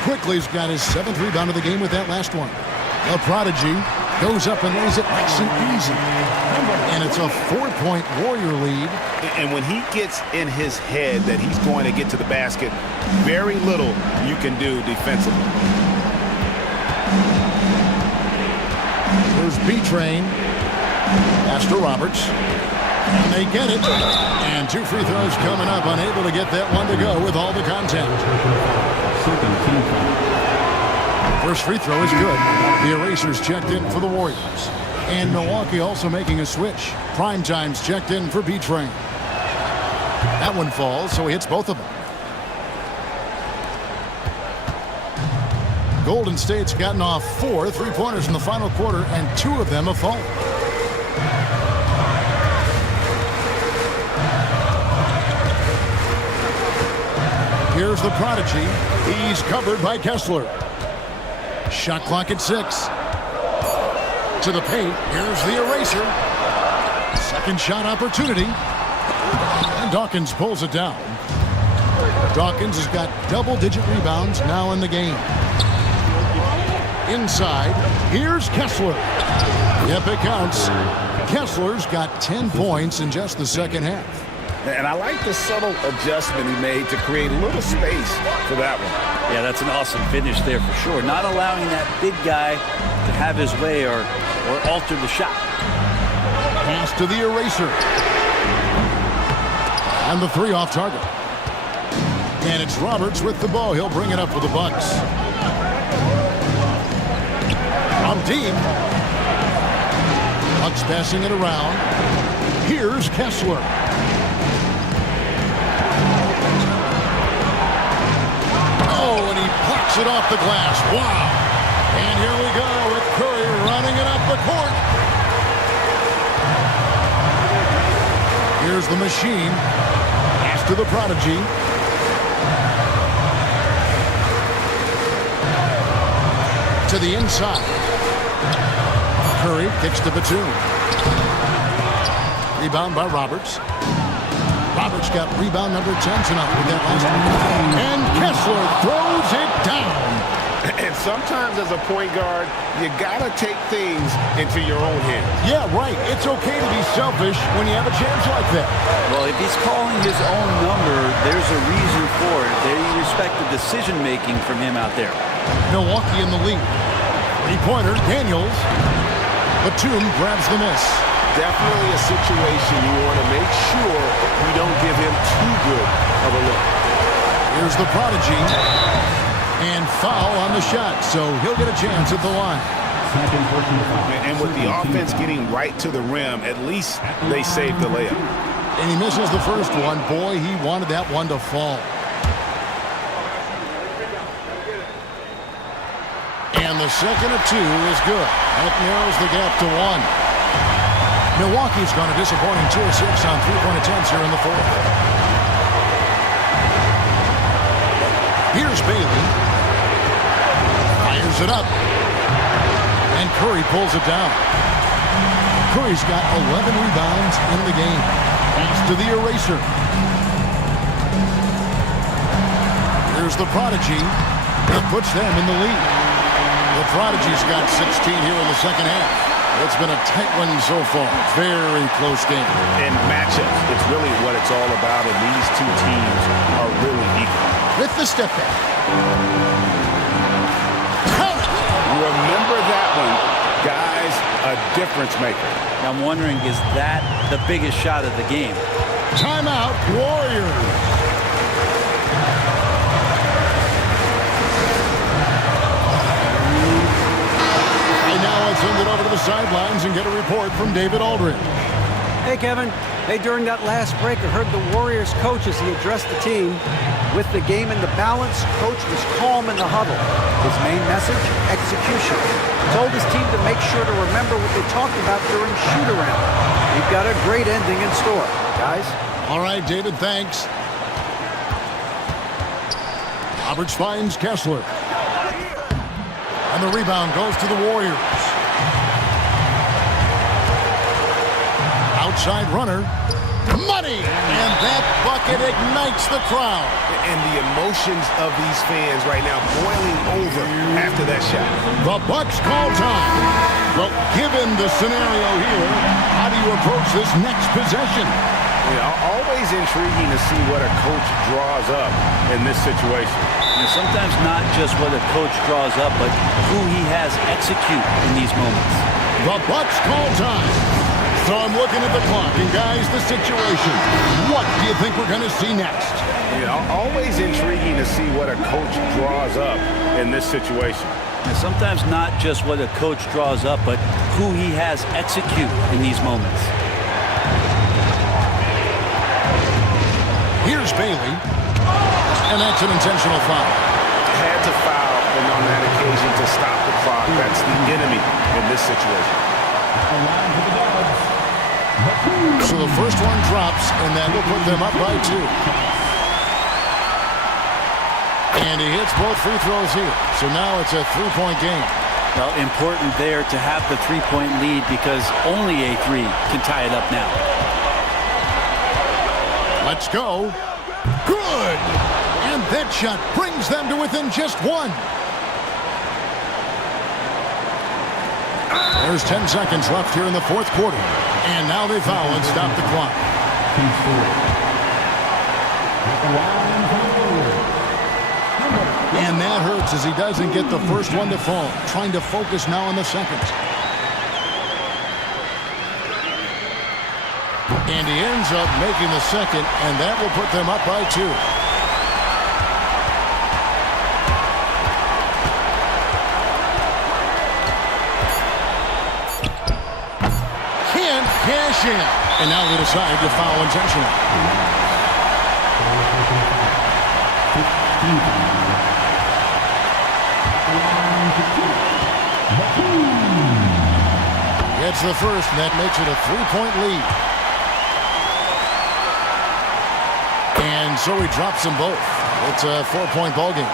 Quickly's got his 7th rebound of the game with that last one. The prodigy goes up and lays it nice and easy. And it's a 4-point Warrior lead. And when he gets in his head that he's going to get to the basket, very little you can do defensively. Here's B-Train. Pass to Roberts. And they get it. And 2 free throws coming up. Unable to get that one to go with all the contact. First free throw is good. The erasers checked in for the Warriors. And Milwaukee also making a switch. Primetime's checked in for B-Train. That one falls, so he hits both of them. Golden State's gotten off 4 3-pointers in the final quarter, and 2 of them have fallen. Here's the prodigy. He's covered by Kessler. Shot clock at 6. To the paint. Here's the eraser. Second shot opportunity. And Dawkins pulls it down. Dawkins has got double-digit rebounds now in the game. Inside. Here's Kessler. Yep, it counts. Kessler's got 10 points in just the second half. And I like the subtle adjustment he made to create a little space for that one. Yeah, that's an awesome finish there for sure. Not allowing that big guy to have his way or alter the shot. Pass to the eraser. And the 3 off target. And it's Roberts with the ball. He'll bring it up for the Bucks. From deep. Bucks passing it around. Here's Kessler. Oh, and he plucks it off the glass. Wow. And here we go with Curry running it up the court. Here's the machine. Pass to the prodigy. To the inside. Curry kicks to Batum. Rebound by Roberts. Roberts got rebound number 10 tonight with that last one. And Kessler throws it down. And sometimes as a point guard, you got to take things into your own hands. Yeah, right. It's okay to be selfish when you have a chance like that. Well, if he's calling his own number, there's a reason for it. They respect the decision-making from him out there. Milwaukee in the lead. Three-pointer, Daniels. Batum grabs the miss. Definitely a situation you want to make sure you don't give him too good of a look. Here's the prodigy. And foul on the shot, so he'll get a chance at the line. And with the offense getting right to the rim, at least they saved the layup. And he misses the first one. Boy, he wanted that one to fall. And the second of two is good. That narrows the gap to one. Milwaukee's gone a disappointing 2 of 6 on three-point attempts here in the fourth. Here's Bailey. Fires it up. And Curry pulls it down. Curry's got 11 rebounds in the game. Pass to the eraser. Here's the prodigy. It puts them in the lead. The prodigy's got 16 here in the second half. It's been a tight one so far. Very close game. And matchups, it's really what it's all about, and these two teams are really equal. With the step back. Remember that one, guys, a difference maker. I'm wondering, is that the biggest shot of the game? Timeout, Warriors. And now let's send it over to the sidelines and get a report from David Aldridge. Hey, Kevin. Hey, during that last break, I heard the Warriors coach as he addressed the team. With the game in the balance, coach was calm in the huddle. His main message, execution. Told his team to make sure to remember what they talked about during shoot-around. We've got a great ending in store, guys. All right, David, thanks. Roberts finds Kessler. And the rebound goes to the Warriors. Outside runner. Money! And that bucket ignites the crowd. And the emotions of these fans right now boiling over after that shot. The Bucks call time. Well, given the scenario here, how do you approach this next possession? You know, always intriguing to see what a coach draws up in this situation. And sometimes not just what a coach draws up, but who he has execute in these moments. The Bucks call time. So I'm looking at the clock, and guys, the situation. What do you think we're going to see next? You know, always intriguing to see what a coach draws up in this situation. And sometimes not just what a coach draws up, but who he has execute in these moments. Here's Bailey, and that's an intentional foul. Had to foul, and on that occasion to stop the clock. That's the enemy in this situation. So the first one drops, and that will put them up by 2. And he hits both free throws here. So now it's a three-point game. Well, important there to have the three-point lead because only a three can tie it up now. Let's go. Good! And that shot brings them to within just 1. There's 10 seconds left here in the fourth quarter. And now they foul and stop the clock. And that hurts as he doesn't get the first one to fall. Trying to focus now on the second. And he ends up making the second, and that will put them up by 2. Cash in. And now they decide to foul intentionally. Gets the first, and that makes it a three-point lead. And so he drops them both. It's a 4-point ball game.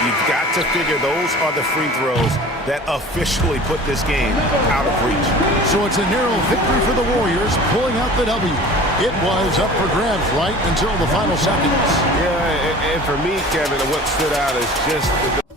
You've got to figure those are the free throws that officially put this game out of reach. So it's a narrow victory for the Warriors, pulling out the W. It was up for grabs right until the final seconds. Yeah, and for me, Kevin, what stood out is just the